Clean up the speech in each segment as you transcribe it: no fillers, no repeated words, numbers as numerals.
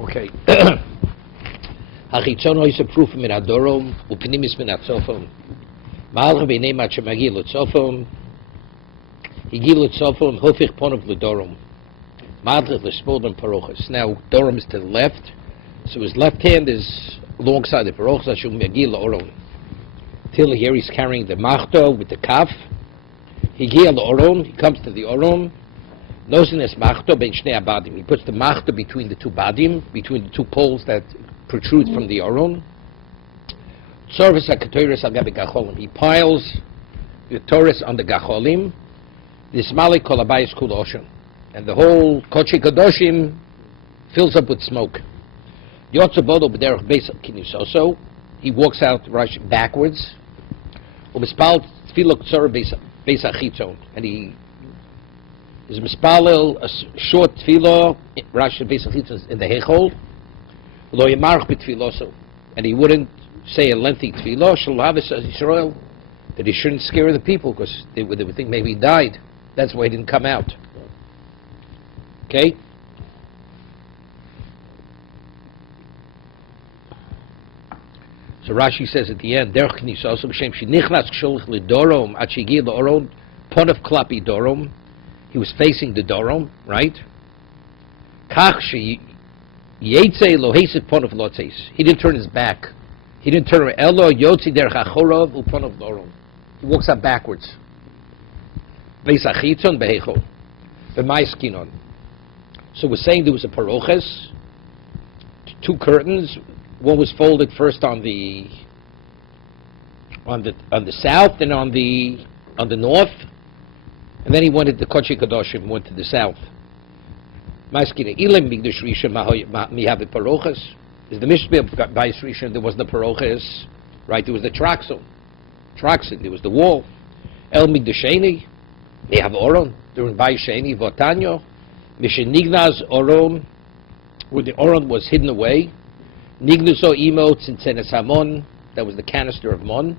Okay. Hachitzon is a proof min adorom, upnimis min atzofom. Ma'al b'nei mat shemagi l'tzofom, higi l'tzofom hofich ponov l'dorom. Ma'al l'spodem parochas. Now, dorom is to the left, so his left hand is alongside the parochas, ashum yagi l'orom. Till here he's carrying the machto with the kaf. Higi l'orom, he comes to the orom. Nosin machto ben shnei abadim. He puts the machto between the two badim, between the two poles that protrude from the aron. Service hakatoris al gabi gacholim. He piles the Torah on the gacholim. This malik kol habayis kul oshim, and the whole kodesh kadoshim fills up with smoke. Yotze bodo b'derech beis kinisoso. He walks out backwards. U'mispal tefillah tzora beis achitzon, and he is mispalel a short tefillah, Rashi beis achitzon in the heichol. Lo yamarch b'tfiloso, and he wouldn't say a lengthy tefillah. Shalavis Yisrael, that he shouldn't scare the people because they would think maybe he died. That's why he didn't come out. Okay. So Rashi says at the end, Derech knisaso b'shem shenichnas ksholch lidorom at shegi l'oron ponav klapi dorom. He was facing the dorom, right? Kach she yetze lo hesit ponav lotzes. He didn't turn his back. He didn't turn around. Elo yotzi derech achorov uponav dorom. He walks out backwards. Beis achitzon behechol b'maiskinon. So we're saying there was a paroches, two curtains. One was folded first on the south and on the north, and then he went to the Kodesh Kadoshim, went to the south. Ma'askina ilim migdash rishon mihavet paroches. Is the Mishnah by Rishon? There was the paroches, right? There was the traxon, there was the wall. El migdasheni mihav oron during Bay Sheni votanyo mishenignas oron, where the oron was hidden away. Nignuso imo tzintzenes hamon, that was the canister of mon,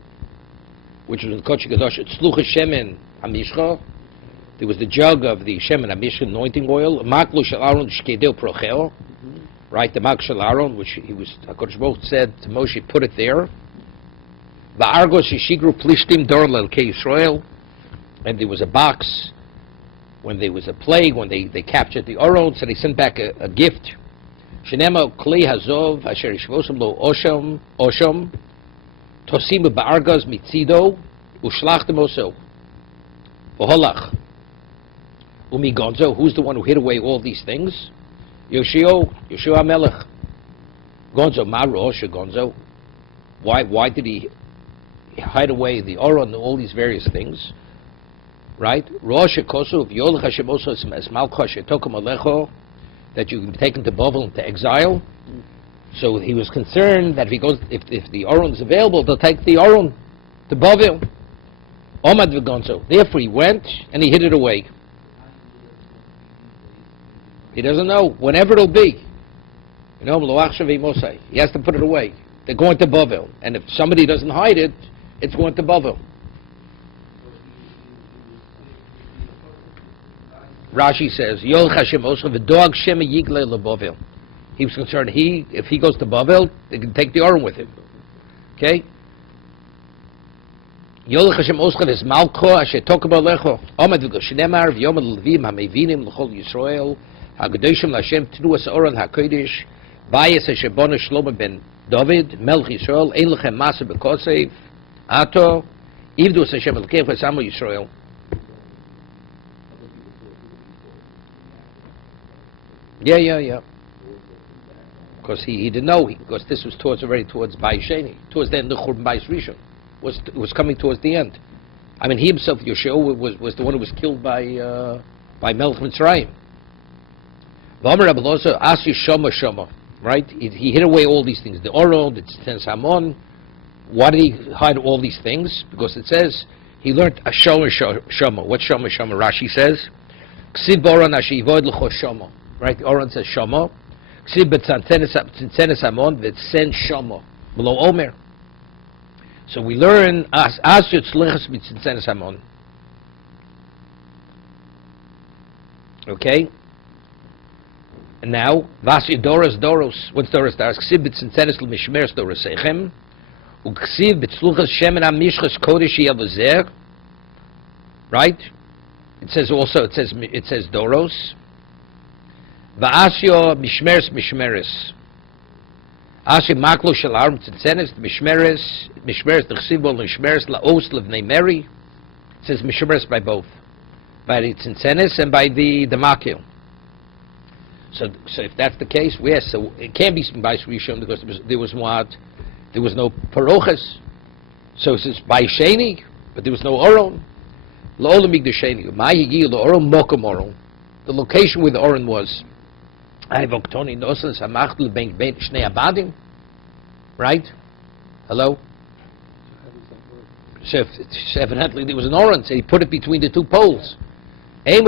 which was in Kodesh Kadosh. Tzlucha shemen hamishcha, there was the jug of the shemen hamishcha anointing oil. Maklu shel Aaron shkedeu procheo, right? The mak shel Aaron, which HaKadosh Baruch said to Moshe, put it there. Va'argos shishigru plishtim dor lelkei Yisrael, and there was a box when there was a plague, when they captured the Aron, so they sent back a gift. Shenema kli hazov asher yishvosam lo osham tosimu ba'argaz mitzido ushlachtem oso v'holach umi gonzo. Who's the one who hid away all these things? Yoshua Melech. Gonzo maru osha gonzo. Why did he hide away the Aron and all these various things? Right? Rosh kosuv yolach Hashem oso es malcha shetokum alecho, that you can be taken to Bavel into exile. So he was concerned that if the Aron is available, they'll take the Aron to Bavel. Omad v'gonzo. Therefore he went and he hid it away. He doesn't know whenever it'll be. You know, he has to put it away. They're going to Bavel, and if somebody doesn't hide it, it's going to Bavel. Rashi says, Yol Hashem Oscha v'dog Shema Yigle leBavel. He was concerned if he goes to Bavel, they can take the Aron with him. Okay? Yol Hashem Oscha v'es Malcho asher toka b'alecho. Omad v'go shnemar v'yom l'levim ha'mevinim l'chol Yisrael ha'gedoshim l'Hashem t'nuas Aron ha'kodesh bayes asher bono Shlomo ben David melch Yisrael ein lechem masa b'kosev ato ivdu Hashem l'kev v'samu Yisrael. Yeah. Because he didn't know, because this was already towards Bay Sheni, towards the end of Churban Bayis Rishon. Was coming towards the end. I mean, he himself, Yoshua, was the one who was killed by Melech Mitzrayim. V'omer Rabbi Loza, Asi Shoma, right? He hid away all these things. The Aron, the Tzitzenes Hamon. Why did he hide all these things? Because it says he learned a Shoma. What Shoma? Rashi says, Ksiv Boron Ashi Yivoid L'cho Shoma. Right, the Aron says Shama. Ksib b'tzantzenes hamon v'tzen Shama below Omer. So we learn as yotzlichas b'tzantzenes hamon. Okay, And now, Vasi Doros Doros. What's Doros Doros? Ksiv b'tzinteres l'mishmeres dorosechem. Uksiv b'tzluchas shemen ha-mishchas kodesh yavazer. Right? It says Doros. Va'asyo mishmeres. Asyo maklo shel arm tzinteres mishmeres d'chsiv bol mishmeres la'os l'vnei Mary. It says mishmeres by both. By the tzinteres and by the makil. So if that's the case, yes. So it can't be by Rishon because there was no parochas. So it says by Sheni, but there was no Oron. La'olam migdasheni. Ma'higi la'oron mokom Oron. The location where the Oron was. Right? Hello? So evidently there was an Oron, so he put it between the two poles. The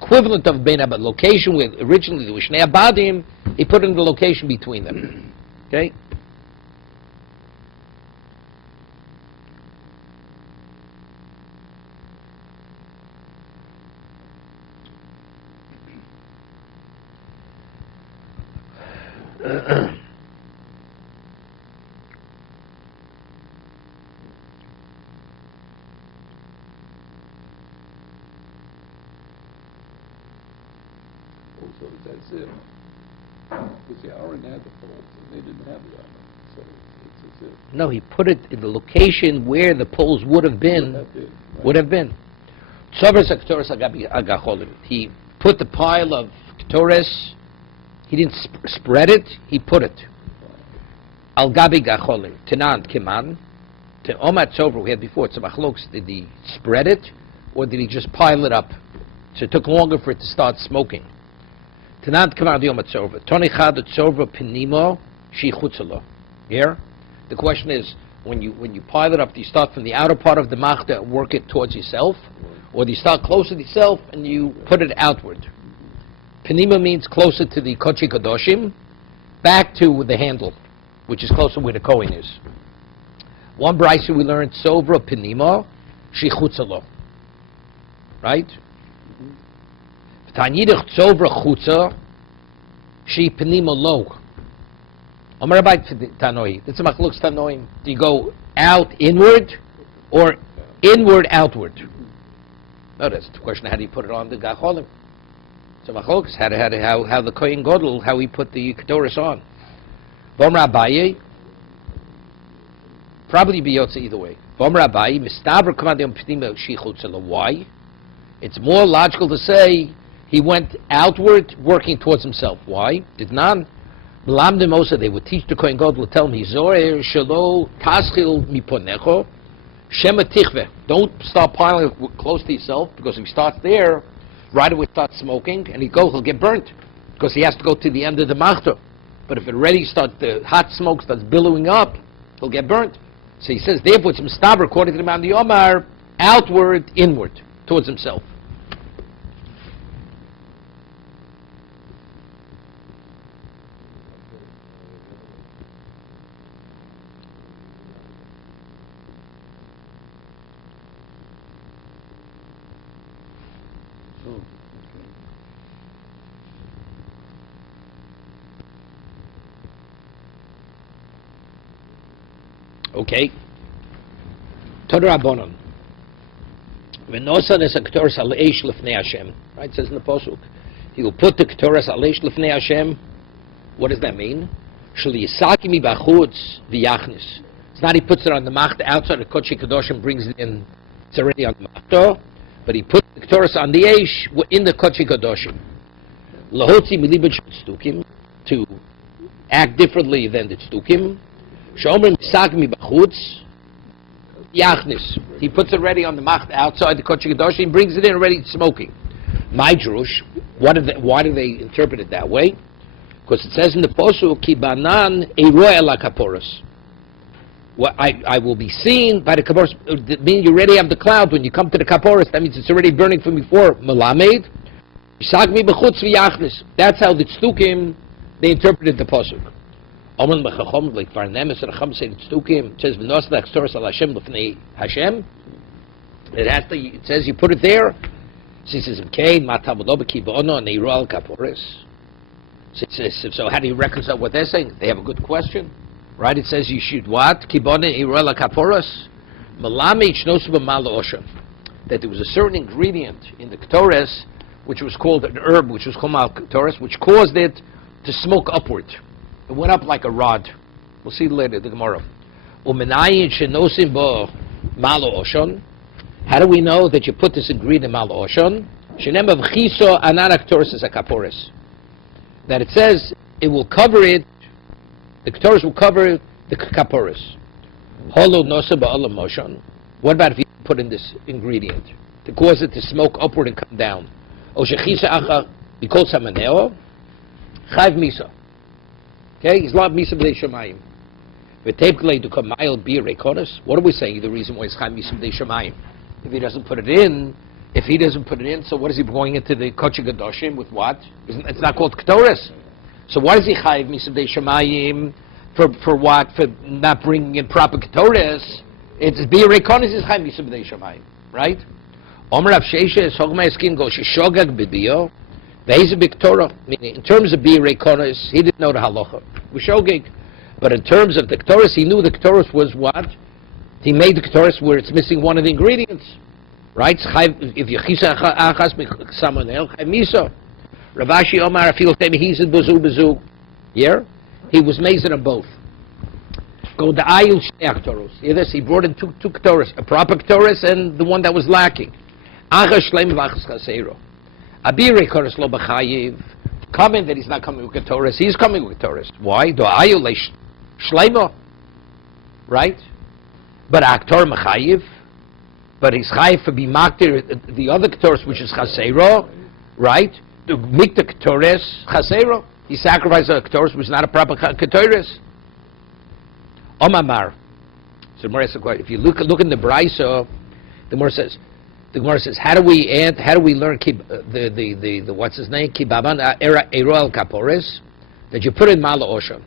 equivalent of Bein Abad, location where originally there was Shnei Abadim, he put it in the location between them. Okay? So that's it. Because the Aaron had the poles, and they didn't have the Aaron. So it's as if. No, he put it in the location where the poles would have been. He put the pile of Ketores, he didn't spread it, he put it. Al Gabi Gacholim. Tenan Kiman. To Omat Sover, we had before, did he spread it, or did he just pile it up? So it took longer for it to start smoking. Tenant Kaman Yom Tzorva. Toni Chad Tzorva Pinimo Shi Chutzalo. Here? The question is, when you pile it up, do you start from the outer part of the machta and work it towards yourself? Or do you start closer to yourself and you put it outward? Pinimo means closer to the Kochi Kadoshim, back to the handle, which is closer where the Kohen is. One brisa we learned, Tzorva Pinimo Shi Chutzalo. Right? Tanyidach tzovra chutza, she penimo lo. Omer Rabbi Tanoi. That's a machlokes Tanoim. Do you go out inward or inward outward? No, that's the question. How do you put it on the gacholim? So machlokes. How the kohen gadol, how he put the ketoris on. Omer Abaye. Probably be yotze either way. Omer Abaye mistaber kamadiyom penimo shi chutza lo. Why? It's more logical to say he went outward, working towards himself. Why? Did none. They would teach the Kohen Gadol, tell me, Zorer shelo taschil miponecho shema tichve. Don't start piling it close to yourself, because if he starts there, right away starts smoking, and he'll get burnt, because he has to go to the end of the machta. But if it already starts, the hot smoke starts billowing up, he'll get burnt. So he says, therefore, it's mistaber, according to the Mount Yomar, outward, inward, towards himself. Okay. Torah Rabbanon. V'nosan es ha'ketoras al-eish lefnei Hashem. Right, it says in the Pasuk. He will put the ketoras al-eish lefnei Hashem. What does that mean? Shel yisaki mi b'chutz v'yachnis. It's not he puts it on the machta outside the Kodesh Kadoshim, brings it in. It's already on the machta, but he put the ketoras on the eish in the Kodesh Kadoshim. Lahotzi milibet sh'tztukim, to act differently than the tztukim. Shomer misak mi b'chutz yachnis. He puts it ready on the macht outside the Kodesh Kadoshim, brings it in already smoking. My Jerush, why do they interpret it that way? Because it says in the Pasuk, Ki banan eroy ala kaporos. Well, I will be seen by the kaporos. Meaning you already have the cloud when you come to the kaporos. That means it's already burning from before. Melamed misak mi b'chutz v'yachnis. That's how the tztukim they interpreted the Pasuk. Omen b'chachom, like Varnemes and Chacham say the tztukim. It says v'nosla ketoras al Hashem l'fnei Hashem. It says you put it there, So he says, okay, matamuloba kibono neiru al kaporis. So how do you reconcile what they're saying? They have a good question, right? It says you should what? Kibono neiru al kaporis. Malami chnosu b'malo oshan. That there was a certain ingredient in the ketores, which was called an herb, which was called mal ketores, which caused it to smoke upward. It went up like a rod. We'll see later, the Gemara. Umenayin shenosim bo malo oshon. How do we know that you put this ingredient in malo oshon? Shenem of chiso ananak ketores is a kaporis. That it says it will cover it. The ketores will cover the kaporis. Holo nosa ba'olam oshon. What about if you put in this ingredient to cause it to smoke upward and come down? O shechisa acha b'kol samaneo chayv misa. Okay, he's not misa b'dei shamayim. V'tepklei to kamayel bir rekonis. What are we saying? The reason why it's chayv misa b'dei shamayim. If he doesn't put it in, so what is he going into the kodesh gadoshim with what? It's not called ketores. So why is he chayv misa b'dei shamayim for what? For not bringing in proper ketores? It's bir rekonis is chayv misa b'dei shamayim, right? Omer Rav Sheisha is hogmai skin go shishogag b'bio. He's a big Torah, meaning in terms of being rekonis, he didn't know the halacha. Shogeg, but in terms of the ketores, he knew the ketores was what? He made the ketores where it's missing one of the ingredients, right? If you chisa achas someone else, miso. Ravashi Omar Afil Temi he's in bezu. Yeah, he was mazed on both. Go the ayul shnei ketores. Hear this? He brought in two ketores, a proper ketores and the one that was lacking. Achas shleim v'achas chasero. Abire koros lo b'chayiv. Comment that he's not coming with ketores. He's coming with ketores. Why? Do ayul shleimo, right? But aktor mechayiv. But he's chayiv for bimakter the other ketores, which is chasero, right? To make the ketores chasero. He sacrificed the ketores, which is not a proper ketores. Omamar. So if you look in the Brayso, the Gemara says, how do we learn the what's his name? Kibaban Eroel Kapores, that you put in Mala Oshon.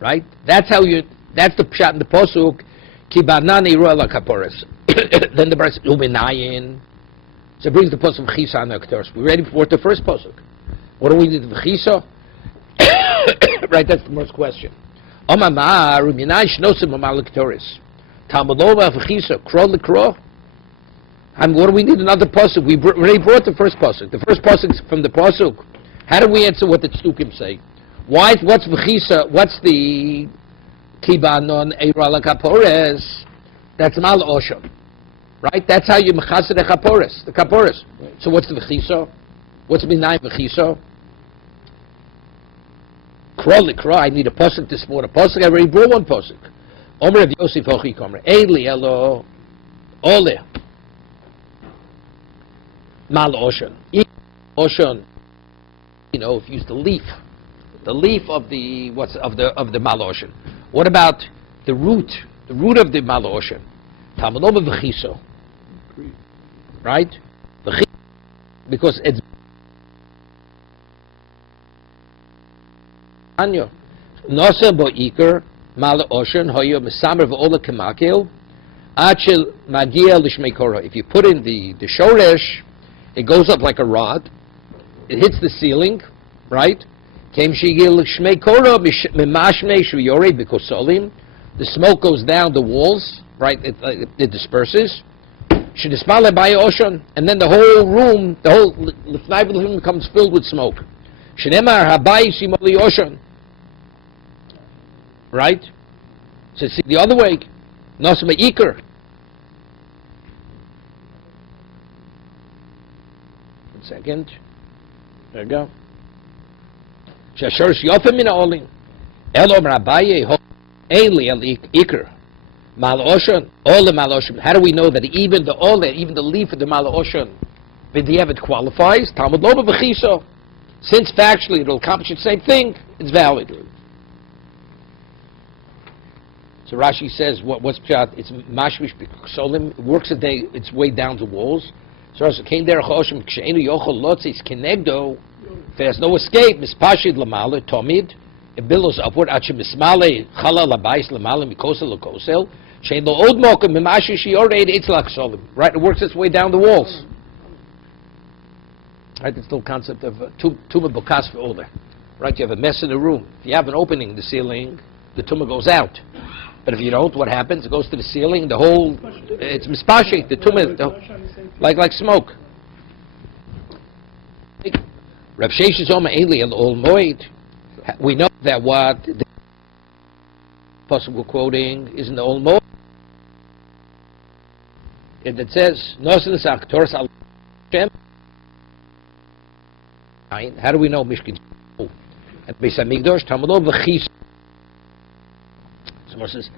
Right? That's the pshat in the Posuk, Kibanan Eroel Kapores. Then the Gemara says, Ubenayin. So it brings the Posuk Chisa on the Ketores. We ready for the first Posuk? What do we need for Chisa? Right, that's the first question. Omamar, Ruminai Shnosim Amal Ketores. Talmudova V'chisa, Kro L'Kro. What do we need another pasuk? We already brought the first pasuk. The first pasuk is from the pasuk. How do we answer what the Tzdukim say? What's V'chisa? What's the Kibanon Eira Kapores? That's Mal Osham. Right? That's how you mechasa the Kapores. So what's the V'chisa? What's Minai V'chisa? Kro, I need a pasuk to support a pasuk. I already brought one pasuk. Omer of Yosef Hochi Komer. Eili Elo Ole Mal Oshon. Oshon. You know, if you use the leaf of the of the Mal Oshon. What about the root? The root of the Mal Oshon. Tamaloma V'chiso. Right? Because it's Anyo. Nosa Bo Iker Mal Oshon Hoyo Mesamer V'Ola Kemakel Achel Magia Lishmei Korah. If you put in the shoresh, it goes up like a rod. It hits the ceiling, right? The smoke goes down the walls, right? It disperses. And then the whole room, the whole room becomes filled with smoke. Right? So see the other way. Nosma Iker. Second. There you go. Shashorish Yofim in Olin. Elom Rabaye Ainli El Iker. Maloshan, all the Maloshan. How do we know that even the leaf of the Maloshan, Vidiavet qualifies? Talmud Loba V'chiso. Since factually it will accomplish the same thing, it's valid. So Rashi says, what's pshat? It's mashmish solim. It works its way down the walls. So came there kenegdo. If there's no escape, mispashid lamala tomid. It billows upward. Achi mismale chala labayis lamala mikosa lokosel. Shein lo od mokum mimashi shiyored itzlach solim. Right, it works its way down the walls. Right, it's the concept of tumah bokas v'older. Right, you have a mess in the room. If you have an opening in the ceiling, the tumah goes out. But if you don't, what happens? It goes to the ceiling. The whole, it's mispashik. The tumah, like smoke. Rav Sheshes Omer Eli al Ol Moed. We know that what the possible quoting is in the Ol Moed. It says, "Nosin Saktor Sal Shem." How do we know Mishkan? And Beis Hamikdash Talmud v'chis. Someone says,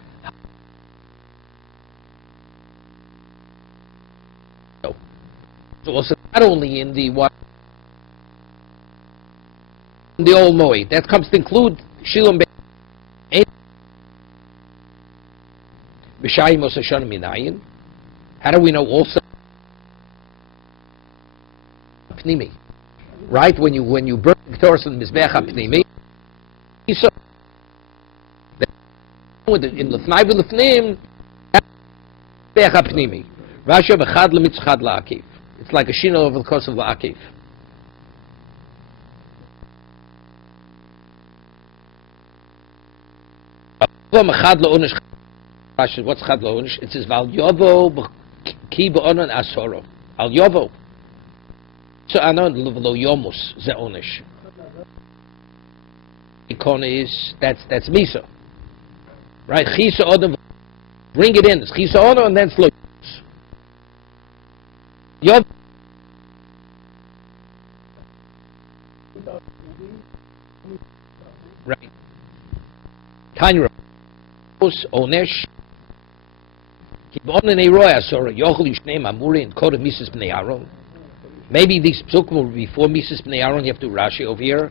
no. So also not only in the what, in the Old Moed, that comes to include Shilom B'Shayim Osashon Minayin. How do we know also Pnimi? Right, when you burn the Torah on Mizbech HaPnimi, so in Lefnai v'Lefnim, Mizbech HaPnimi. Rasha v'chad l'mitz chad la'akif. It's like a shino over the course of la'akif. What's chad la'onish? It says Val Yovo ki ba'onon asoro. Al Yovo. So anon lo yomus ze onish. Ikon is that's misa, right? Chisa odom, bring it in. It's chisa odom and then slow. Yov. Right. Tanya onesh. Ki ba'onon eiroy asora yochel yishneim amuri and kod of misas b'nei Aaron. Maybe these psukim will be before Mises Bnei Aaron. You have to do Rashi over here.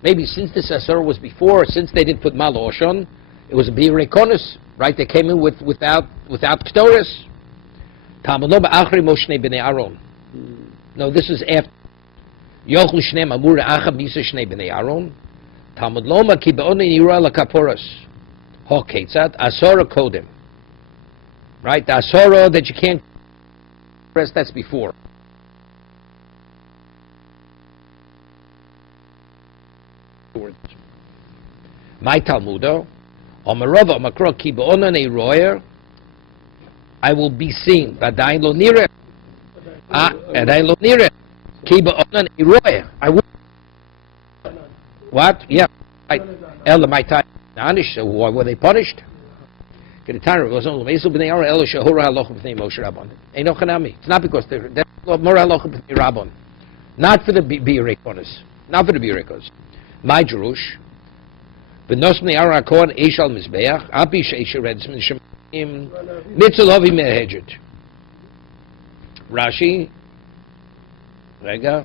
Maybe since this Asur was before, since they didn't put Mal Oshon, it was a Birei Konos, right? They came in without Ktoris. No, this is after. Yochlu Shneim Amur Acha Misa Shnei Bnei Aaron. Talmud Loma Ki Be'oni Nira LaKaporas. Ho Ketzat Asura Kodim. Right, the asoro that you can't press, that's before. My Talmudo, Omerova Makro Ki Ba'onon Eiroyer, I will be seen. Vadayin lo nire. Vadayin lo nire. Ki Ba'onon Eiroyer. I will. What? Yeah. Right. Ela my time. Why were they punished? It's not because they're more halacha b'nei Rabbon. Not for the biurekonis. Not for the biurekonis. My Jerush. V'nos b'nei Aaron HaKohen eish al mizbeach. Api she'eish redz min shemim. Mitzolovi me'hejet. Rashi. Rega.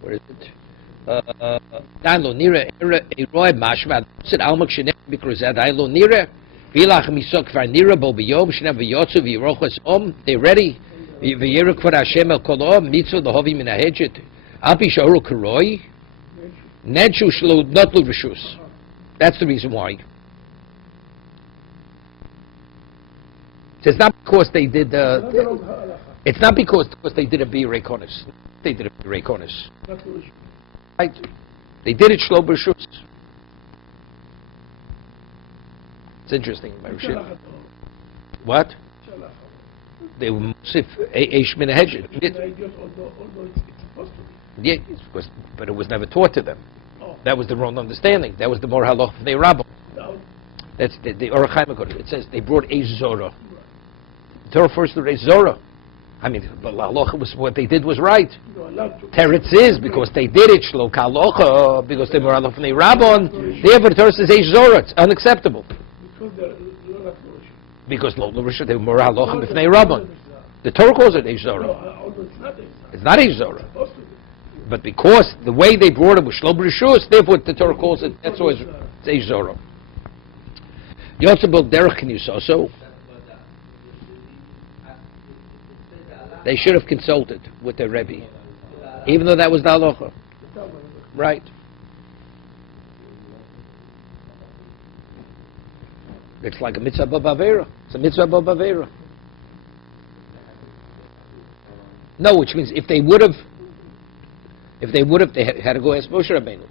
Where is it? Dan lo nira eroy mashma said almak shene because that I lo nira vilach misok var nira bo biyom shne v'yotzu v'yirochos they're ready v'yiruk for Hashem el kolom mitzvah the hovi min hahejet api shoru karoi nedshu shlo not lo rishus. That's the reason why. It's not because they did it's not because they did a birei konos. They did a birei konos. Right. They did it shlo b'rishus. It's interesting. What? They were mosif eish min hahejet. Yeah, but it was never taught to them. That was the wrong understanding. That was the more halach of the Rabbah. That's the Orach Chaim. It says they brought eish zora. The Torah first to eish zora. I mean, but halacha was what they did was right. Teretz is because they did it shlo halacha because they were halach from the Rabbon. Therefore, the Torah says eish zora. It's unacceptable. Because lo l'rishut they were more halacha from the Rabbon. The Torah calls it eish zora. It's not eish zora. But because the way they brought it was shlo b'rishus, therefore the Torah calls it. That's why it's eish zora. Yotzabel derech k'nus also. They should have consulted with their Rebbe, even though that was the halacha. Right. It's like a mitzvah b'avera. It's a mitzvah b'avera. No, which means if they would have, they had to go ask Moshe Rabbeinu.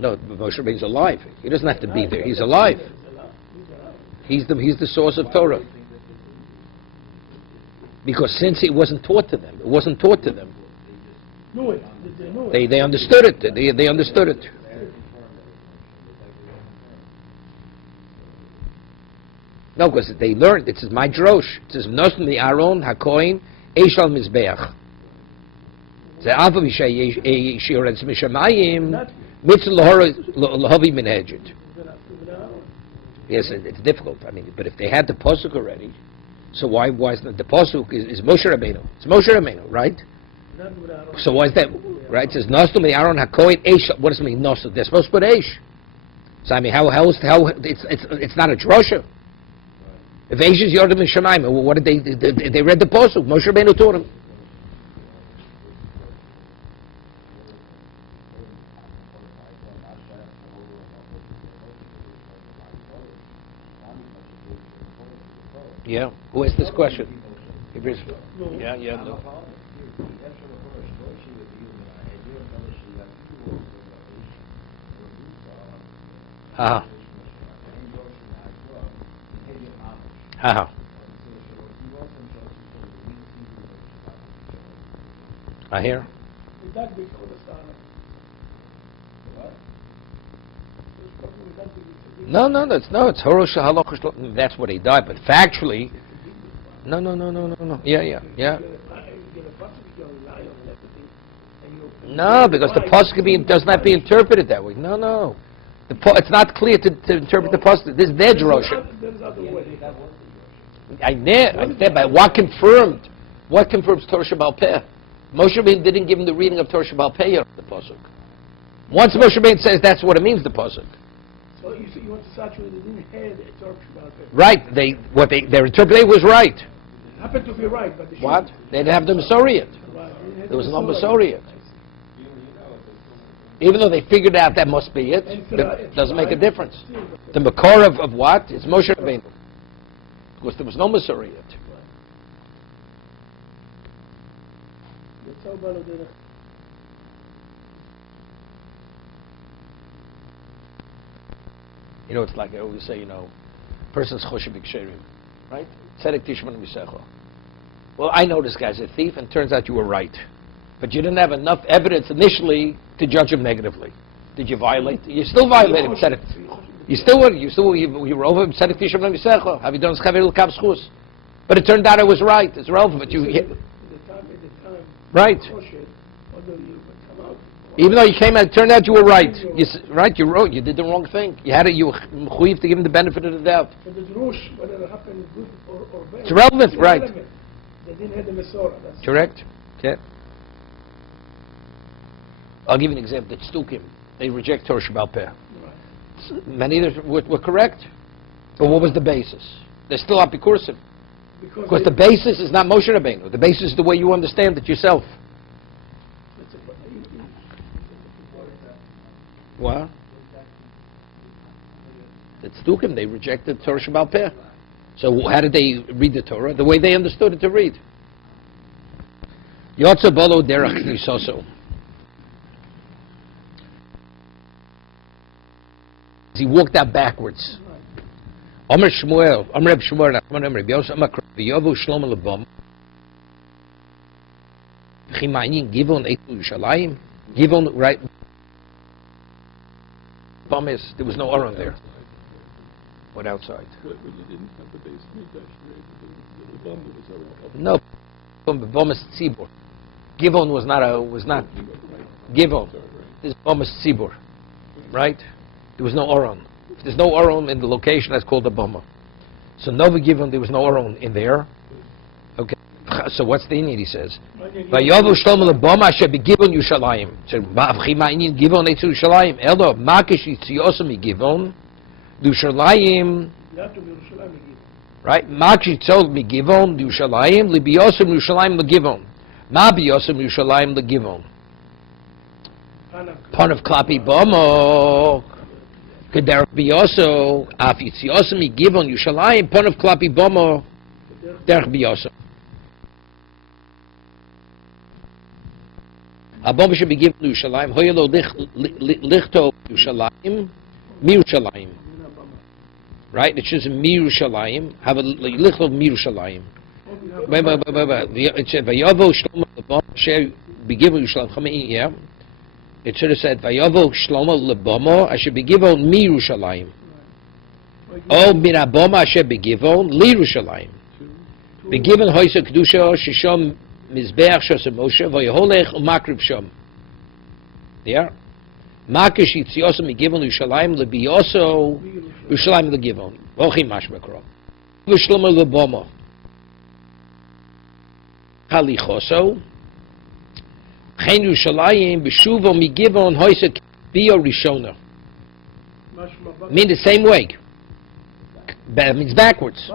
No, but Moshe Rabbeinu's alive. He doesn't have to be there. He's alive. He's the source of Torah. Because since it wasn't taught to them, They understood it. They understood it. No, because they learned. It says my drosh. It says Nosn the Aaron Hakoin Eishal Mizbeach. The Alpha Mishay Shiorets Mishamayim Mitzvah Lahavi Minhajit. Yes, it's difficult. I mean, but if they had the pasuk already, so why isn't the pasuk is Moshe Rabbeinu? It's Moshe Rabbeinu, right? So why is that? Right? It says Nosn the Aaron Hakoin Eishal. What does it mean Nosn? They're supposed to put Eish. So I mean, how it's not a drosha. If Eish is Yordim and Shemaim, what did they read the pasuk? Moshe Rabbeinu taught him. Yeah. Who asked this question? Yeah. No. Ha. I hear. No, it's Horosh Halachish. That's what he died, but factually, no. Yeah. No, because the pasuk does not be interpreted that way. No. It's not clear to interpret the pasuk. This is their drosha. I know, but what confirms Torah Shabbal Peh? Moshe Rabbeinu didn't give him the reading of Torah Shabbal Peh of the pasuk. Once Moshe Rabbeinu says that's what it means, the pasuk. So you want to saturate they didn't have the Torah Shabbal Peh. Right. Their interpretation was right. It happened to be right, but what? They didn't have the Masoriyat. Right. There was no Masoriyat. Even though they figured out that must be it, it doesn't make a difference. The makor of what? It's Moshe Rabbeinu. Because there was no Masoriyat. You know, it's like I always say, person's choshev b'ksherim, right? Tzedek tishman misecho. Well, I know this guy's a thief, and turns out you were right. But you didn't have enough evidence initially to judge him negatively. Did you violate? You still violated tzedek. You were over tzedek tishman misecho. Have you done schavir l'kav schus? But it turned out it was right. It's relevant. Right. Even though you came out, it turned out you were right. You did the wrong thing. You were mechuyev to give him the benefit of the doubt. But the drush, whether it happened good or bad. It's relevant, right? They didn't have the Masorah. Correct. Okay. I'll give you an example. The Tzdukim, they reject Torah Shabbal Peh. Right. Many of them were correct, but what was the basis? They're still apikurim. Because the basis is not Moshe Rabbeinu. The basis is the way you understand it yourself. What? The Tzdukim, they rejected Torah Shabbal Peh. So how did they read the Torah? The way they understood it to read. Yotza bolo derech nisoso. He walked out backwards. Omer Shmuel, Omer Shmuel, Omer Yosef, Omer Yovu Shlomo lebom. Chimayin Givon Eitu Yerushalayim. Givon, right? There was no Aron there. What outside? When you didn't have the base mikdash, the bum was no, Bomas Tzibur. Givon was not Givon. This is Bomas Tzibur, right? There was no Aron. If there's no Aron in the location, that's called a Boma. So Nova Givon, there was no Aron in there. Okay. So what's the need? He says. Vayovu Shlomo leboma asher begivon Yerushalayim. So ba'avchima inin Givon etzu Yerushalayim. Elo makish yitziyosem migivon Yerushalayim. Right? Makish yitzol migivon Yerushalayim libiyosem Yerushalayim legivon. Ma biyosem Yerushalayim legivon. Pon of klapi bomo. Keder biyoso af yitziyoso mi givon Yushalayim ponav klapi bomo derech biyoso. Abom should be given to Yushalayim. Hoyelo lichto Yushalayim mi Yushalayim. Right? It says mi Yushalayim. Have a lichto mi Yushalayim. It said Vayavo Shlomo lebom asher be given Yushalayim. Yeah. It should have said Vayavo Shlomo lebomo asher be given mi Yushalayim. Oh min aboma asher be given li Yushalayim. Be given hoysa kedusha shishom mizbeach shos Moshe vayholech umakrib shom. Yeah. Makish yitzioso be given Yushalayim lebiyoso Yushalayim legivon. Vochi mashmakro. Shlomo lebomo. Halichoso. Chen Yushalayim b'shuvo migivon hoysek bio rishona. Mean the same way. It means backwards.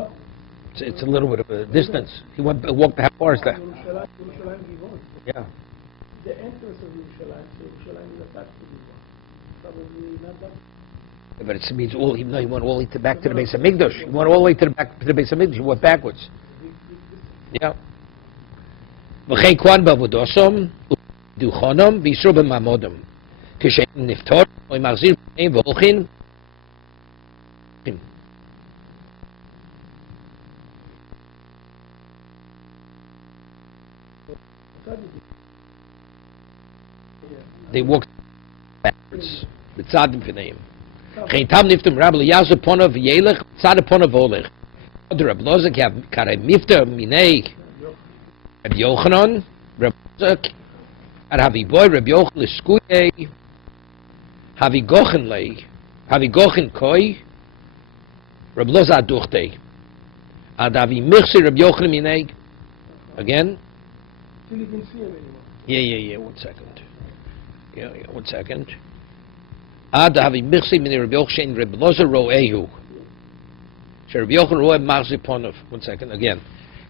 It's a little bit of a distance. He walked how far is that? Yeah. The entrance of Yerushalayim, so Yerushalayim is attached to Givon. Probably not that. But it means all. Even though he went all the way back to the base of Migdosh, he went all the way to the back to the base of Migdosh. He went backwards. Yeah. V'chei kwan b'avodosom duchonom v'yisro b'mamodom kishem niftor oimachzir b'neim v'olchin. They walked backwards. B'tzadim v'neim. Chein tam niftam Rabbi Eliezer ponav v'yelech tzad ponav v'olech. The Rabbi Eliezer karei mifta minei Rabbi Yochanan, Rabbi Eliezer, and Havi boy Rabbi Yochanan l'skuye, Havi gochen lei, Havi gochen koi, Rabbi Eliezer aduchte, and Havi michsi Rabbi Yochanan minei. Again. Till you can see him anymore. Yeah. 1 second. Yeah. 1 second. Ad Havi michsi minei Rabbi Yochanan Rabbi Eliezer roehu. Rabbi Yochanan roe machzi ponav. 1 second. Again.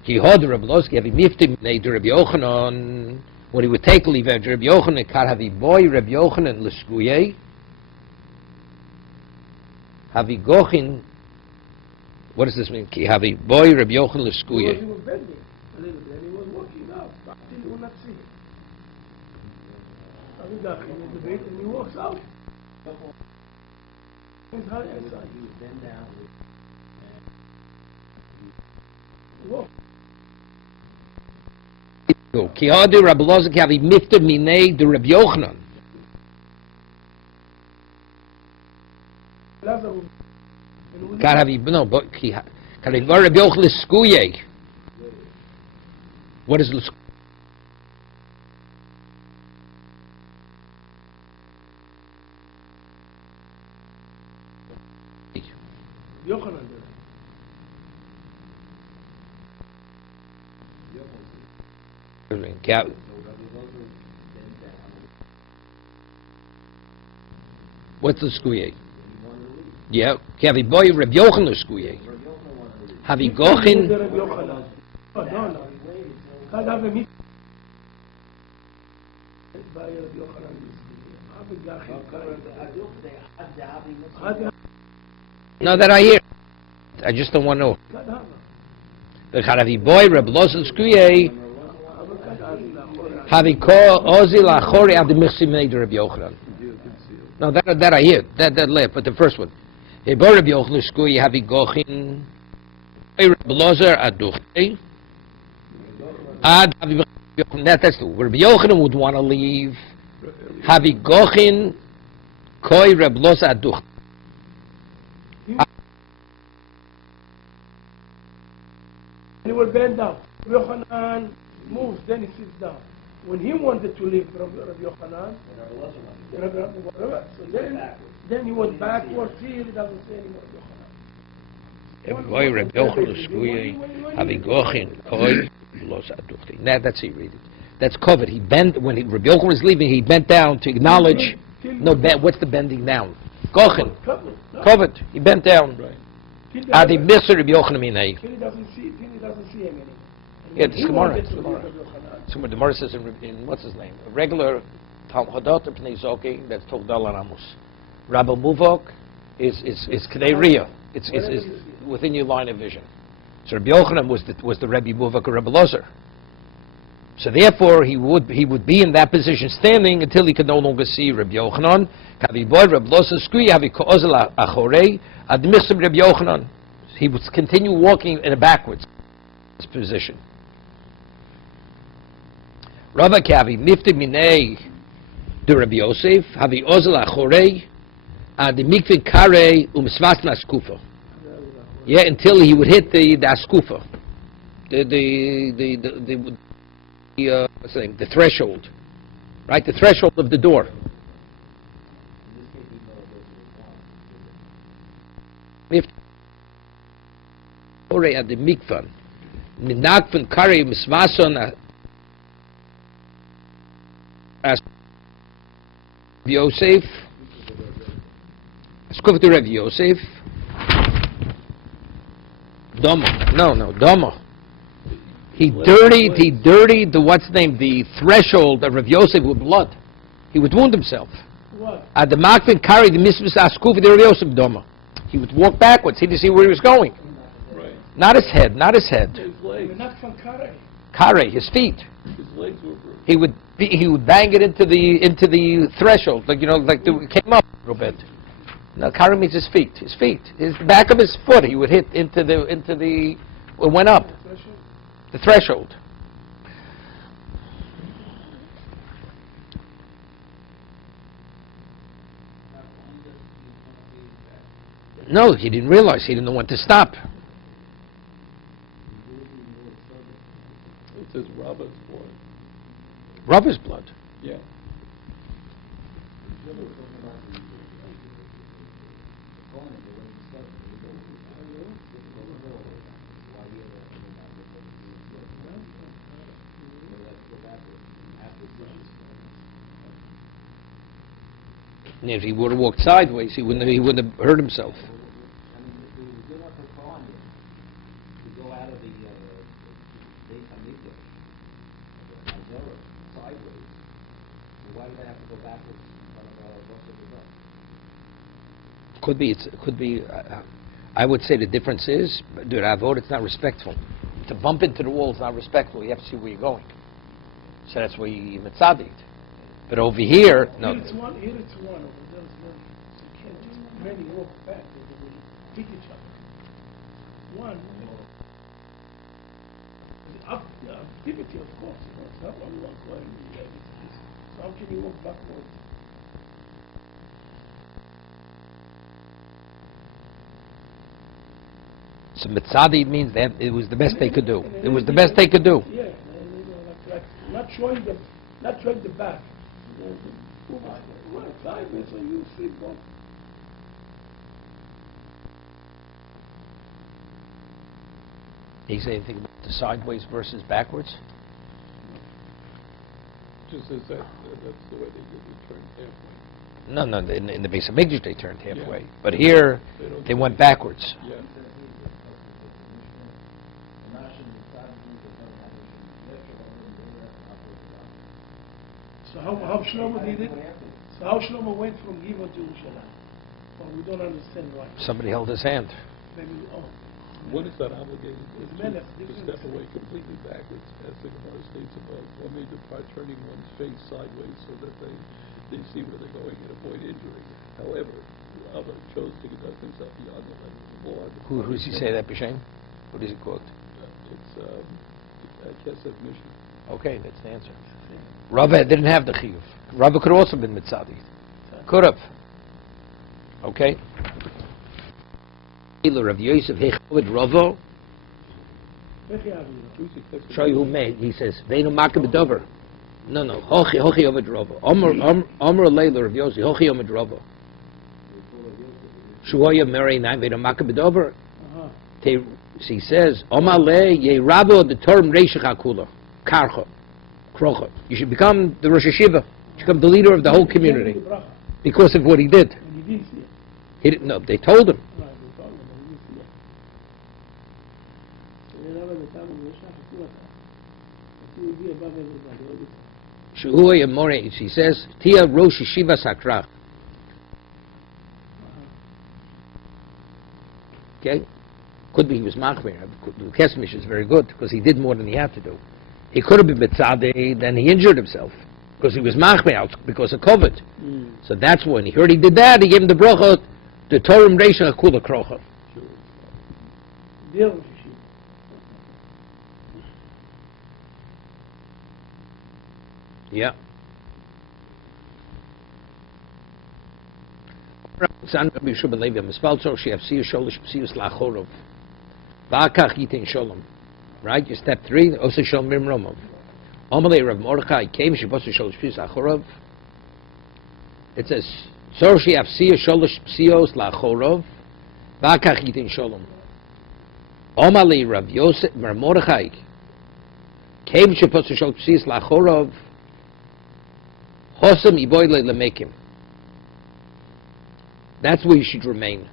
He heard Rabbi Eliezer have miftim nei to Rabbi Yochanan when he would take leave of Rabbi Yochanan. Kar havi boy Rabbi Yochanan l'skuye. Havi gochin. What does this mean? Ki havi boy Rabbi Yochanan l'skuye. He was bending a little bit and he was walking out, but still you will not see him. Havi gochin in the bait and he walks out. He's high inside. He bend down. He walks. Ki hadu Rabbi Eliezer ki havi miftim minei de Rabbi Yochanan. Kar havi no, but ki havi boy Rabbi Yochanan l'skuye. What is l'skuye? Yochanan did. What's the skuye? Yeah, Kavi boy Rabbi Yochanan skuye. Havi gochin. No. Can't have a meet. No, that I hear. I just don't want to know. The Havi boy Rabbi Eliezer skuye. Havi ko ozi lachori ad michsim nei de Rabbi Yochanan. No, that I hear. That left, but the first one. Hey, boy Rabbi Yochanan skuye havi gochin. Rabbi Eliezer aduchte. Ad havi Yochanan. That's true. Rabbi Yochanan would want to leave. Havi gochin koi Rabbi Eliezer aduchte. He will bend down. Yochanan moves, then he sits down. When he wanted to leave Rabbi Yochanan, so then he was backwards. He doesn't say anymore Yochanan. Boy Rabbi Yochanan skuye havi gochin koi Eliezer aduchte. Now that's it. Read it. That's covered. He bent when Rabbi Yochanan was leaving. He bent down to acknowledge. No, what's the bending down? Gochin. Covered. He bent down. Adi Misr Rabbi Yochanan minei. Till he doesn't see him anymore. Yeah, it's Gemara. So the Gemara says in what's his name? A regular Talmud Pnei Zoki that's told Dalan Amos. Rabbi Muvok It's K'nei It's within your line of vision. So Rabbi Yochanan was the Rebbe Muvak or Rebbe Lozer. So therefore, he would be in that position, standing until he could no longer see Rabbi Yochanan. He would continue walking in a backwards position. Rava Kavi Mifti Minei de Rabbi Yosef Havi Ozel Achorei Ad Mikvin Kare Umsvas Naskufa. Yeah, until he would hit the askufa, what's the name? The threshold, right? The threshold of the door. Ore ad the mikvan, minakvan kari misvason as Yosef, askufa to Rav Yosef. Domo. He dirtied the the threshold of Rav Yosef with blood. He would wound himself. What? At the Makvin carried the misvus askufi the Rav Yosef Domo. He would walk backwards. He didn't see where he was going. Right. Not his head. His legs. Not from Kare. Kare, his feet. His legs were bruised. He would bang it into the threshold, it came up a little bit. No, Kare means his feet. The back of his foot. He would hit into the. It went up. The threshold. No, he didn't realize. He didn't know when to stop. It says Rabba's blood. Rubber's blood. Yeah. And if he would have walked sideways, he wouldn't have hurt himself. Could be. I would say the difference is, dude, I vote it's not respectful. To bump into the wall is not respectful. You have to see where you're going. So that's where you mitzadid. But over here, no. Here it's one, over there it's one. So you can't just really walk back. They hit each other. One. Up, activity, of course. It's not one going. So how can you walk backwards? So mitzadid means that it was the best they could do. It was the best they could do. Yeah, like not showing the back. Sideways, so you see both. He say anything about the sideways versus backwards? Just as that's the way they did it, turned halfway. No. In the base of Mikdash they turned halfway, but here they went backwards. Yeah. So how Shlomo did it? So how Shlomo went from Givon to Yerushalayim? Well, we don't understand why. Somebody held his hand. Maybe, One is not obligated to step away completely backwards, as the Gemara states above. One may depart turning one's face sideways so that they see where they're going and avoid injury. However, Rabba chose to conduct himself beyond the limits of the law. Who does he say that, B'Shem? What is it quote? It's Kesef Mishnah. Okay, that's the answer. Rabba didn't have the chiyuv. Rabba could have also been mitzadid. Could have. Okay. Rav Yosef Hechod Ravo. Show you who made. He says, "Veinu makah b'dover." No. Hochi Ovid Ravo. Omer Leila Rav Yosef Hochi Ovid Ravo. Shuhoya Mary Nine Veinu makah b'dover. He says, "Omer Le Ye Rabo the term Reishach Hakula Karcha Krocha." You should become the Rosh Hashiva. You should become the leader of the whole community because of what he did. And he didn't see it. He didn't know. They told him. Right, they told him, but he didn't see it. So they never the time of Rosh Hashiva. He will be above everybody. Shuhoya Mori. She says, "Tia Rosh Hashiva Sakra." Could be he was machmir. The Kesmish is very good because he did more than he had to do. He could have been mitzadeh, then he injured himself because he was machmir because of COVID. So that's when he heard he did that. He gave him the bracha, the Torah Reisha Kula Krocha. Deal with the sheep. Yeah. Rabbi Shubin Levi Mispalzo Sheafsiyu Sholish Psius Lachorov. Va'akach Yitin Sholom. Right? You step 3. Osa Sholom Mimromov. Amalei Rav Mordechai came. Sheposu Sholish Psius Lachorov. It says Sor Sheafsiyu Sholish Psios Lachorov. Va'akach Yitin Sholom. Amalei Rav Yosef Rav Mordechai came. Sheposu Sholish Psius Lachorov. Hosam Iboy Lemekim. That's where you should remain.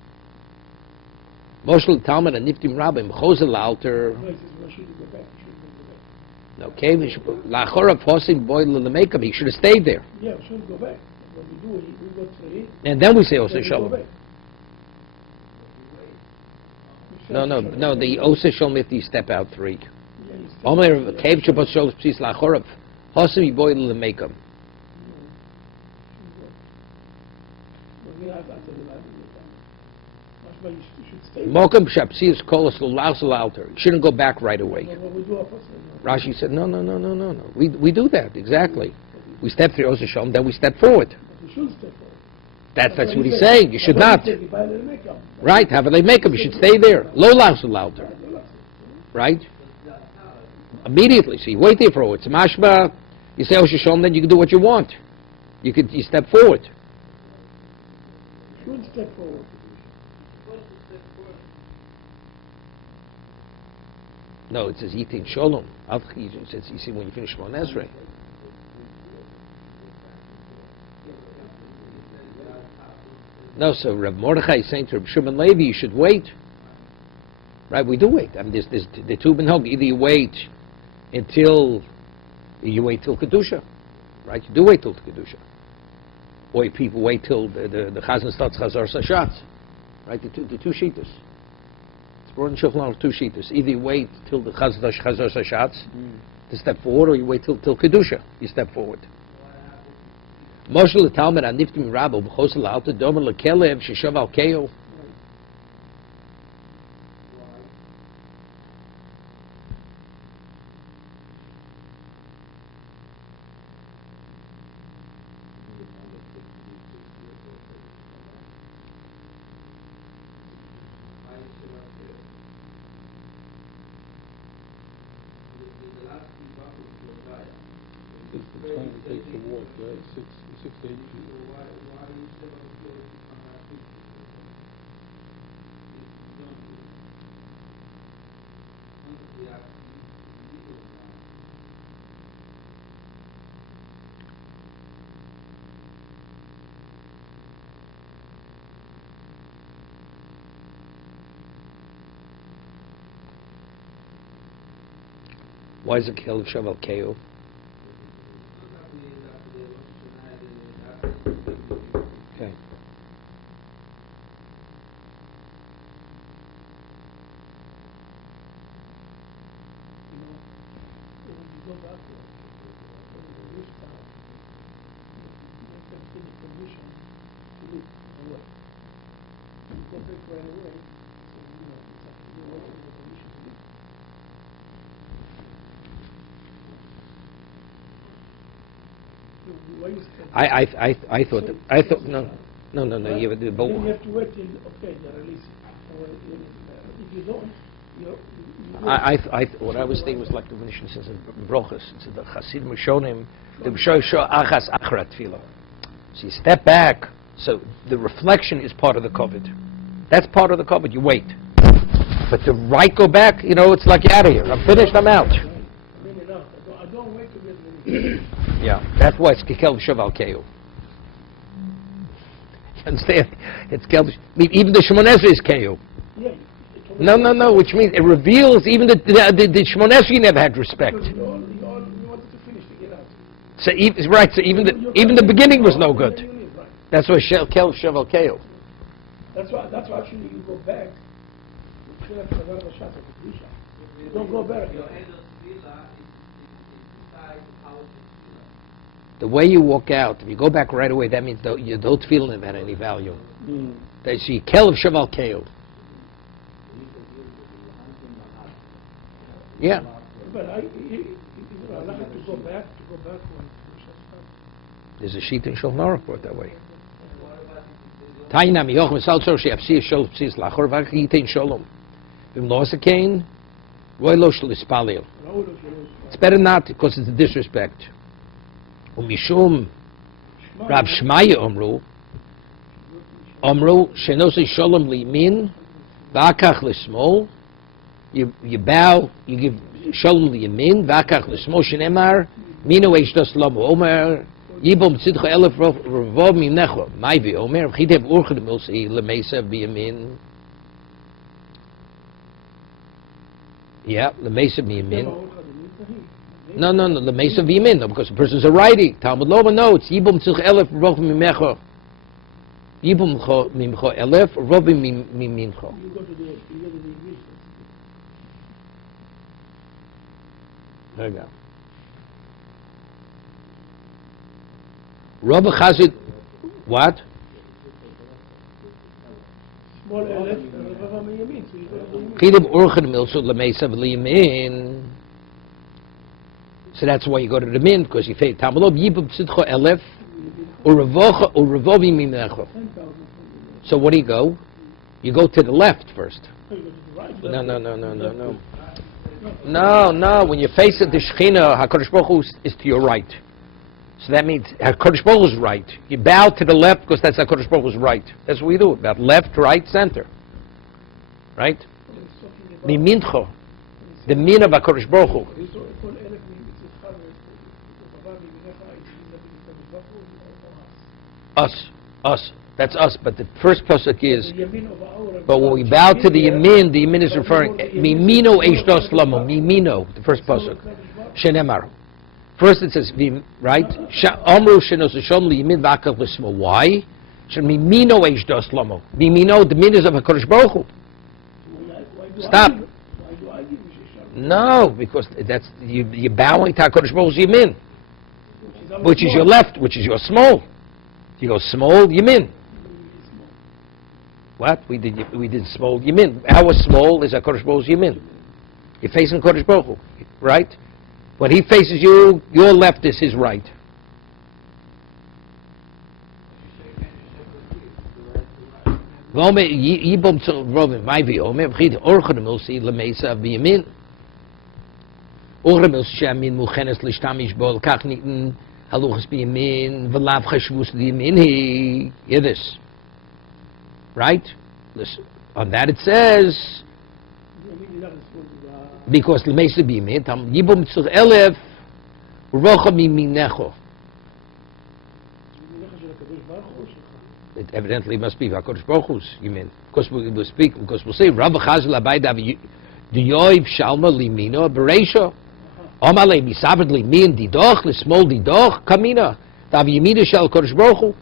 Moshel Talmud and Niftim Rabbim Chozel Alter. No, came Lachorav Hosim Boy Lemekim. He should have stayed there. Yeah, we should go back. What we do, we go 3. And then we say Oseh Shalom. No. The Oseh Shalom if you step out 3. Omer came Shabbat Shalom Psis Lachorav Hosim Boy Lemekim. Mokum Shapsi is Kolos Alter. You shouldn't go back right away. Rashi said, no. We do that, exactly. We step through Oseh Shalom, then we step forward. That's what he's saying. You should not. Right, have they make him, you should stay there. Lo Alter. Right? Immediately. So you wait there for it's mashba, you say Oseh Shalom, then you can do what you want. You step forward. Should step forward. No, it says Yitin Shalom. It says, you see, when you finish Shmon Esrei. No, so Rav Mordechai is saying to Rav Shimon Levi, you should wait. Right, we do wait. I mean, there's the two benhog. Either you wait till Kedusha. Right, you do wait till Kedusha. Or people wait till the Chazan starts Chazar Sashatz. Right, the two shittas. We're in Shulchan Aruch 2 shittas. Either you wait till the Chazar Sashatz to step forward, or you wait till Kedusha, you step forward. Moshe l'Talmud aniftim Rabbo b'chosel alta domer l'kelev sheshav al keo. Time it takes to walk, right? 6 to 8 feet. Why is it Kelev Shav Keo? Okay. I thought no. You have to do both. Then you have to wait till they release it. Or if you don't, what I was thinking was like the Mishnah says in Brochus. It said the Chasidim Rishonim, the B'shoy Achas Achrat Tefillah. So you step back. So the reflection is part of the covet. That's part of the covet. You wait. But to go back, it's like you're out of here. I'm finished. I'm out. I don't wait to get Yeah, that's why it's Kekel Shaval Keo. You understand? It's Kel. Even the Shemon Esrei is Keo. Yeah. No, which means it reveals even the Shemon Esrei never had respect. You wanted to finish to get out. So even the beginning was no good. That's why Kel Shaval Keo. That's why actually you go back. Don't go back. The way you walk out, if you go back right away, that means you don't feel it had any value. They see Kelev Shaval Kale. Yeah. But I like to go back when There's a sheet in Shulchan Aruch brought that way. Tainam Yochim Saltzor She'afsi Sholem Psis Lachor V'Achyitin Sholem. V'im Lo Asakain Roy Lo Shel Ispalil. It's better not because it's a disrespect. Umishum Rab Shmaya Omru Shenosi Sholem Limin V'Akach L'Smol. You bow, you give Sholem Limin V'Akach L'Smol Shenemar Mino Eish Das Lomo Omer Yibom Tzidcho Elef Revov Minecho Maivi Omer Chitev Urchad Milsi Lemesa B'Yamin. Yeah, Lemesa B'Yamin. No, Lemesa B'Yamin, no, because the person's a righty. Talmud Loma, no, it's Yibom Tzidcho Elef Revov Mimecho. Yibom Mimcho Elef Revov Mimincho. you go to the There you go. Rabbi Chazid, what? small elef, Rava Miyamin, so you go to the Yamin. Chidim Urchad Milso Lemesa V'Liyamin. So that's why you go to the min, because you say Tamalov Yibum Tzidcho Elef Urevocha Urevovi Mimecho. 10,000. So what do you go? You go to the left first. So you go to the right. No. When you face the Shechina, HaKadosh Baruch Hu is to your right. So that means HaKadosh Baruch Hu is right. You bow to the left because that's HaKadosh Baruch Hu's right. That's what we do. About left, right, center. Right? Mimincho. The min of HaKadosh Baruch Hu. Us. That's us. But the first pasuk is, but when we bow to the Yamin is referring, Mimino Eish Das Lamo, Mimino, the first pasuk. Shenemar. First it says, right? Omru Shenos Shom Li Yamin V'Akav L'Smo. Why? Mimino Eish Das Lamo. Mimino, the min is of HaKadosh Baruch Hu. Stop. No, because that's, you're bowing to HaKadosh Baruch Hu's Yamin, which is your left, which is your small. You go small, Yamin. What? We did small Yamin. Our small is HaKadosh Baruch Hu's Yamin. You're facing HaKadosh Baruch Hu, right? When he faces you, your left is his right. Yibom Tzorvim Maivi Omer V'chid Orchad Milsi Lemesa V'Yamin. Orchad Milsi Shamin Muchenes L'Shtamish Bo L'Kach Niten Haluchas B'Yamin V'Lav Chashvus L'Yamin. Hear this. Right? Listen. On that it says, because Lemesa B'Yamin, Yibum Tzur Elef, Rocha Miminecho. It evidently must be HaKadosh Baruch Hu's Yamin. Because we'll say, Rabbi Chazal Abai Davi D'Yoiv Shalma Limino Bereisha. Omale Misavad Limin Didoch, L'Smol Didoch, Kamina. Davi Yamina Shal HaKadosh Baruch Hu.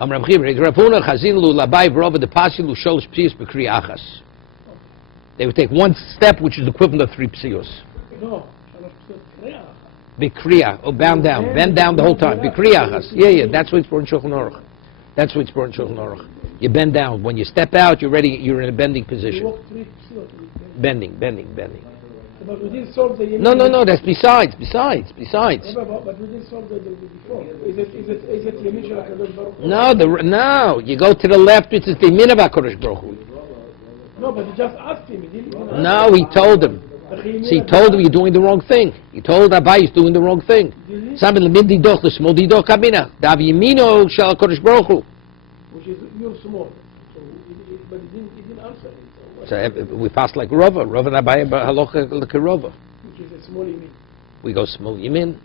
Amram Chibri, Rapuna Chazin Lu Labai Vrova De Pasi Lu Sholosh Psius B'Kri Achas. They would take one step, which is equivalent of 3 psios. No. B'Kriya, bend down the whole time. B'Kriya Achas. Yeah, that's what it's for in Shulchan Aruch. You bend down. When you step out, you're ready. You're in a bending position. Bending. But we didn't solve the Yamin. No. That's besides. But we didn't solve the before. Is it Yamin Shel HaKadosh Baruch Hu? No. You go to the left, which is the min of HaKadosh Baruch Hu. No, but he just asked him. He didn't No, he told him. See, he told him you're doing the wrong thing. He told Abai he's doing the wrong thing. Sambil min didoch, the small didoch kamina. Dav yamino shel HaKadosh Baruch Hu. Which is you're small. So, but he didn't answer him. So we pass like Rova. Rova and Abai halacha like a Rova. Which is a small Yamin. We go small yamin.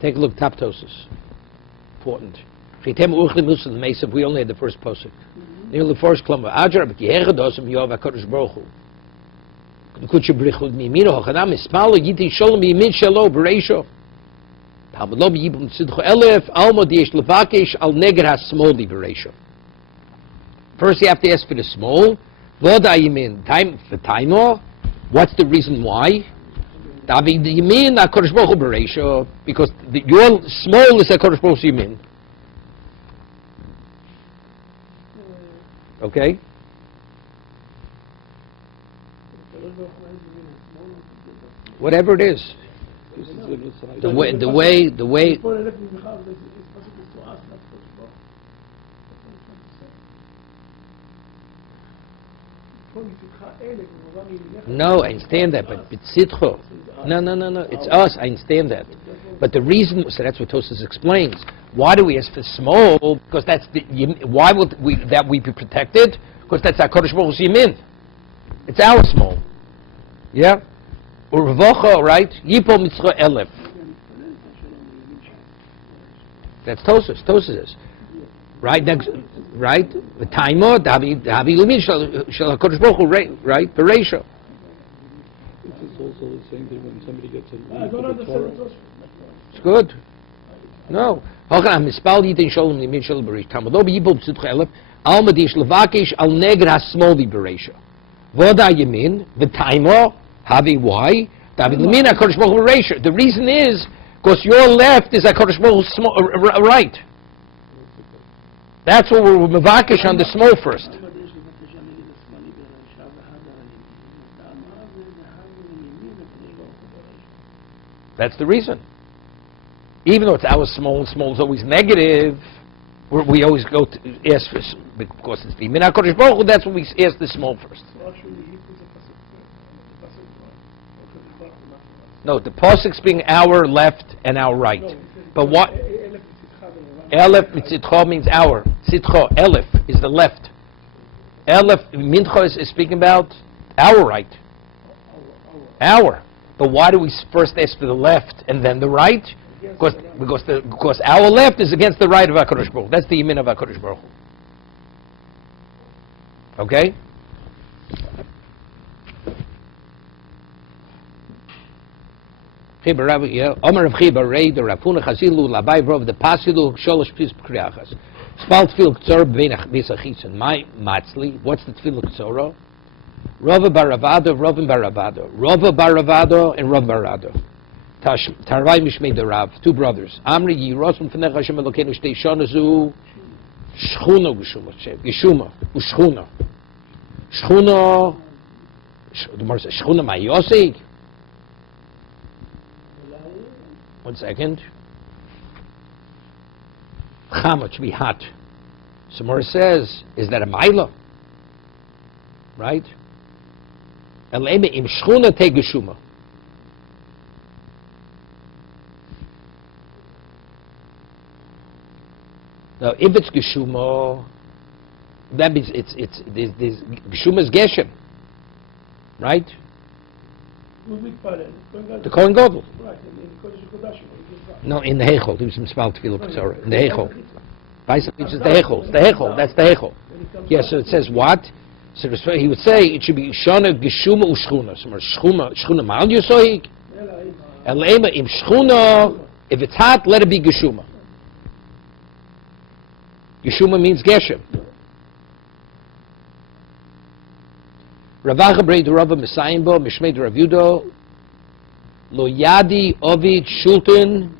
Take a look, Taptosis. Important. We only had the first posuk. Near the first klamba. Ajar, but Yehedosim Yov HaKadosh Baruch Hu. Kutshe brichud mimino hachanam ispalo yiti sholom yimin shelo bereisho. Talmud lo b'yibum tzidcho elef almo diyesh levakesh al neger hasmoli bereisho. First you have to ask for the small. Voda yimin time for taimo. What's the reason why? David yimin HaKadosh Baruch Hu bereisho, because your small is HaKadosh Baruch Hu yimin. Okay? Whatever it is. The way. No, I understand that, but B'tzitcho. No. It's us. I understand that. But the reason, so that's what Tosas explains. Why do we ask for small? Because that's why would we be protected? Because that's our Kodesh Baruch Hu's Yemin. It's our small. Yeah? Urvocha, right? Yipo mitzcho elef. That's Tosas. Tosas is. Right? Next, right? The Taimo, Davi Lumin Shal HaKadosh Baruch Hu, right? Bereisha. It's also the same thing when somebody gets a I don't understand the It's good. No. Hochanam mispal yitin sholom limin shel bereisha. Talmud lo b'yibol b'tzitcho elef alma dish levakesh al neger hasmoli bereisha. Voda yamin v'taimo havi why Davi Lumin HaKadosh Baruch Hu bereisha. The reason is because your left is HaKadosh Baruch Hu's right. That's what we're mevakesh on the small first. That's the reason. Even though it's our small is always negative, we always go to ask for, because it's the Min HaKadosh Baruch Hu, that's when we ask the small first. No, the pasuk's being our left and our right. But what? Elef mitzitcho means our. Tzitcho, elef, is the left. Elef, mincho is speaking about our right. Our. But why do we first ask for the left and then the right? Because our left is against the right of HaKadosh Baruch Hu. That's the Yemin of HaKadosh Baruch Hu. Okay? Omer Rav Chiba Rei the Rafuna Chazilu Labai Vrov the Pasilu Sholosh Pis Kriachas. Spal Tfil Ktsor B'Veinach B'Sachitz. My Matzli. What's the Tfil Ktsoro? Rava Baravado, Rovin Baravado. Rava Baravado and Rav Baravado. Tarvai Mishmei the Rav. Two brothers. Amri Yirosum Fenech Hashem Elokeinu Shtei Shonazu Shchuna Geshuma Ushchuna. Shchuna. The Gemara says Shchuna Mayosig. 1 second. Chama, to be hot. Somewhere says, is that a maila? Right? Eleme im shchuna te geshuma. Now, if it's geshuma, that means it's geshuma is geshem, right? The Kohen Gadol. No, in the Hechel. There was some spell to feel in the Hechel. Basically, it's the Hechel. It's the Hechel. That's the Hechel. Yes, so it says what? So he would say it should be Shana Geshuma Ushchuna. So Shchuna Mal Yosoik. Elema im Shchuna. If it's hot, let it be Geshuma. Geshuma means Geshem. Ravacha Brei the Rava Messiahbo Mishmei the Rav Yudo Lo Yadi Ovid Shulton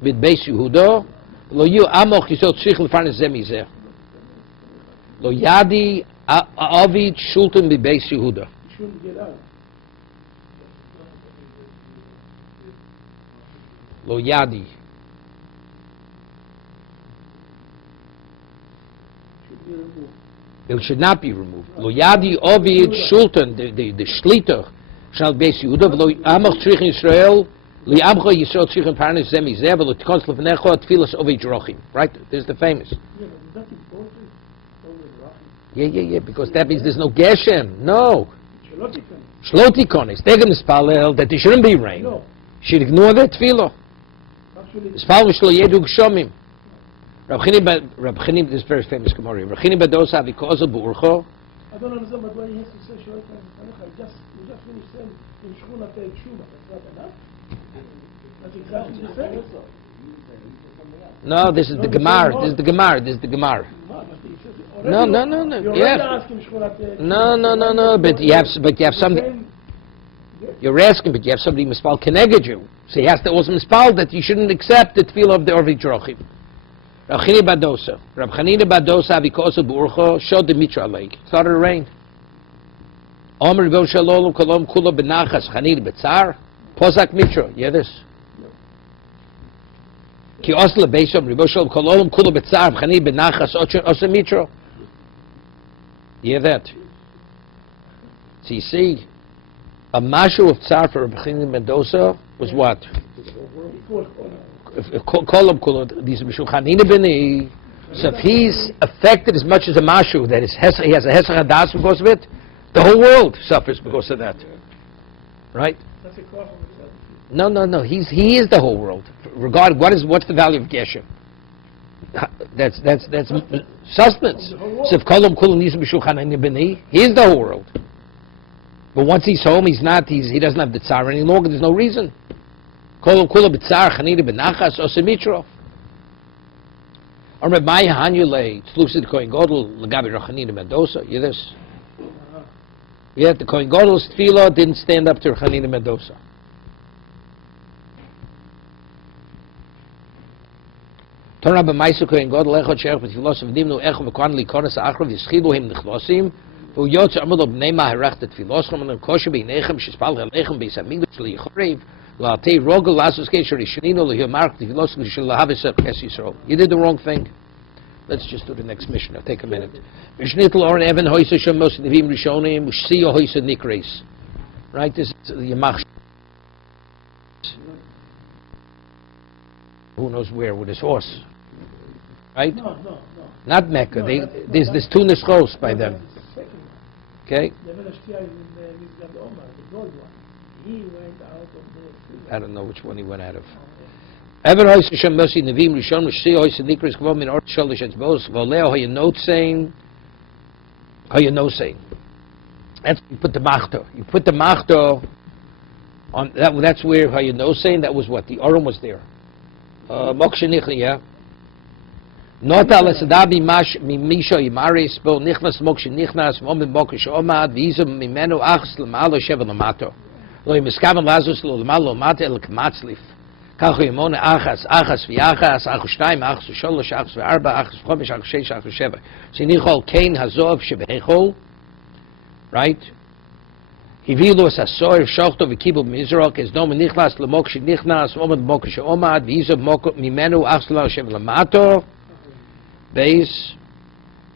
with Beis Yehuda Lo Yu Amoch Yisot Tzrich Lefarnes Zemizeh Lo Yadi Ovid Shulton with Beis Yehuda. Lo Yadi. It should not be removed. Lo Yadi Ovid Shulton, the Shliter, shall be Yehuda. Lo Amach Tzrich Yisrael, Li Amcha Yisrael Tzrich Lefarnes Zemizeh Lo Tkons Lefnecho Tfilas Ovid Rochim. Right? There's the famous. Yeah, because that means there's no Geshem. No. Shlotikonis. They're going to spell that there shouldn't be rain. Should ignore that tefillah. Spell Shlo Yedu Gshomim. Rab Chini, this is very famous Gemara. Rab Chini Badosa Vikoza Bu'urcho I don't understand but why he has to say Shoy Kanecha. You just finished saying in Shchuna Teik Shuma. That's not enough. That's exactly the same. No, this is the Gemara. This is the Gemara. No. Yeah. No. But you have something. You're asking, but you have somebody mispal keneged you. So he has to also mispal that you shouldn't accept the tefillah of the Orvei Drochim. Rab Chanina Badosa because of Burcho showed the Mitra lake. Started to rain. Omer Vo Shalom Kolom Kula Benachas Chanina Betzar Pozak Mitra. Yeah, this. Ki Osla Beisom Vo Shalom Kolom Kula Betzar Chanina Benachas Osa Mitra. Yeah, that. So you see. A mashu of tsar for Rabbi Chanina Mendoza was what? Kolam Kula. These Mishu Chanina B'nei. So if he's affected as much as a mashu, that is, he has a hesach hadas because of it, the whole world suffers because of that. Right? No. He is the whole world. Regarding what's the value of geshem? That's sustenance. So if Kolam Kula needs Mishu Chanina B'nei, he is the whole world. But once he's home, he doesn't have the tsar any longer. There's no reason. Kol kula b'tzar chanina b'nachas osemitra. Or Maya Hanyule tzlusid Kohen Gadol l'gabi Chanina Mendoza. You this? Yeah, the Kohen Gadol's tefillah didn't stand up to Chanina Mendoza. Torah b'maisu Kohen Gadol echad she'ech b'tfilos v'nimnu echad v'kwan likonas ha'achrav yischilu him nechlosim. ויוצא עמדו בני מהרחת תפילוסכם ונקושה בעיניכם שספל עליכם ביסמידוש ליחריב לעתי רוגל לעשוס קשר ישנינו להימרק תפילוסכם של להבס חס ישראל. You did the wrong thing. Let's just do the next Mishnah. Take a minute. Mishnitl or Evan hoysa shemos nevim rishonim ushsiyo hoysa nikreis. Right? This is the Yamach. Who knows where with his horse? Right? No. Not Mecca. There's two nischos by them. Okay? I don't know which one he went out of. Ever hoyse Hashem Mosi Nevim Rishon Mishsi hoyse Nikris Kvom in Ort Shalish Etzbos Voleo how you note saying. That's you put the machto. You put the machto on that. That's where how you know saying that was what the Oram was there. Mokshe Nichli, yeah. Not al sadabi mash mimisha yimaris bo nichnas mokshe nichnas mom mokshe omad vizum mimenu achs lemalo shevel lamato lo yiskaven lazus lo lemalo mate el kmatzlif kach yimone achas viachas achus shtaim achus sholosh achus ve'arba achus chomish achus sheish achus sheva shenichol kein hazov shebeichol, right? Hivilu es asoir shochto v'kibul mizrok es dom nichnas lemokshe nichnas mom mokshe omad vizum mimenu achs lemalo shevel lamato Beis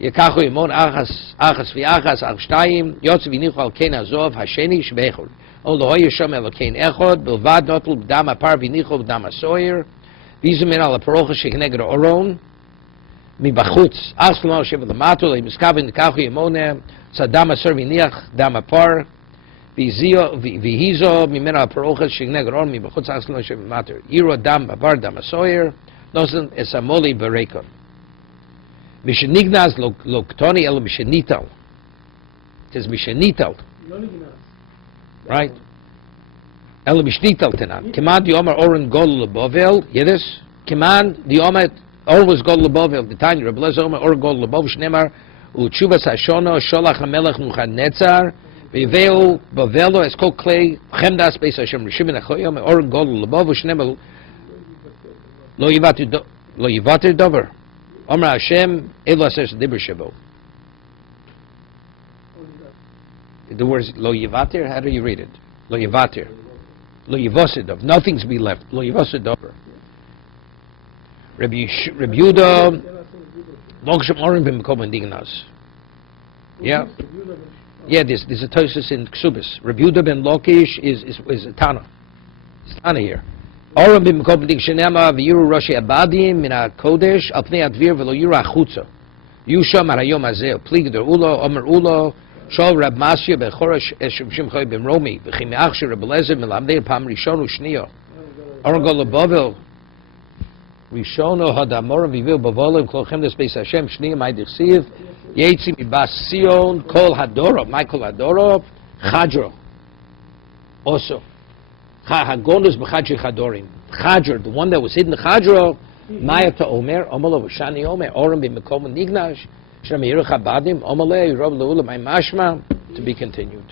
Yekachu Yimon Achas Viachas Ach Shtayim Yotze V'nichol Kein Azov Hasheni Shbechol Ol Lohoy Yishom Elokein Echod Bilvad Notul B'dam Apar V'nichol B'dam Asoyer V'zumin Al Aparocha Shekneged Oron Mibachutz Ach Shalom Shev L'mato Miskavin Yekachu Yimon Sadam Asor V'niach Dam Apar V'hizo Mimen Al Aparocha Shekneged Oron Mibachutz Ach Shalom Shev L'mato Yiro Dam Apar Dam Asoyer Nosen Esamoli Berekon Mishenignaz Loktoni El Mishenital. It says Mishenital. Right? El Mishnital Tenan. Command the Omer Oren Gol Lebovel. Yiddish. Command the Omer always Gol Lebovel. The Tanya Rebbe Lezer Omer Oren Gol Lebov Shnemar Uchuvas Hashono Sholach HaMelech Nebuchadnezzar V'Yiveu Bavelo Es Kol Klei Chemdas Beis Hashem Rishim Nechoyom Oren Gol Lebov Shnemar Lo Yivatir Dover. Omar Hashem Elo says Dibur Shebo. The words Lo Yivatir, how do you read it? Lo Yivatir. Lo Yivosidov. Nothing's be left. Lo Yivosidov. Rabbi Yehuda Lokshem Orim B'Mekom Indignas. Yeah. Yeah, there's a Tosus in Ksubis. Rabbi Yehuda ben Lokish is a Tana. It's Tana here. Oram b'mekom shenema v'yiru roshi abadim min ha'kodesh al pnei advir v'lo yiru achutza. Yusham harayom hazeh pligder ulo omer ulo shol Rab Masya b'chorash eshem shimchoy b'mromi v'chim achshi Reb Eliezer melamdei pam rishonu shniyo. Oram go lebavel rishono hadamorim v'viv b'volim kolchem des beis Hashem shniyo ma'idich siv Yetzi Mibas Sion, Kol Hadorov, Michael Hadorov, Chadro. Also. Hagonus B'Chadri Chadorim. Chadro, the one that was hidden, Chadro, Maya to Omer, Omalo V'Shani Omer, Oram B'Mekom Nignash, Shem Yeru Chabadim, Omale, Rob Leula, my Mashma, to be continued.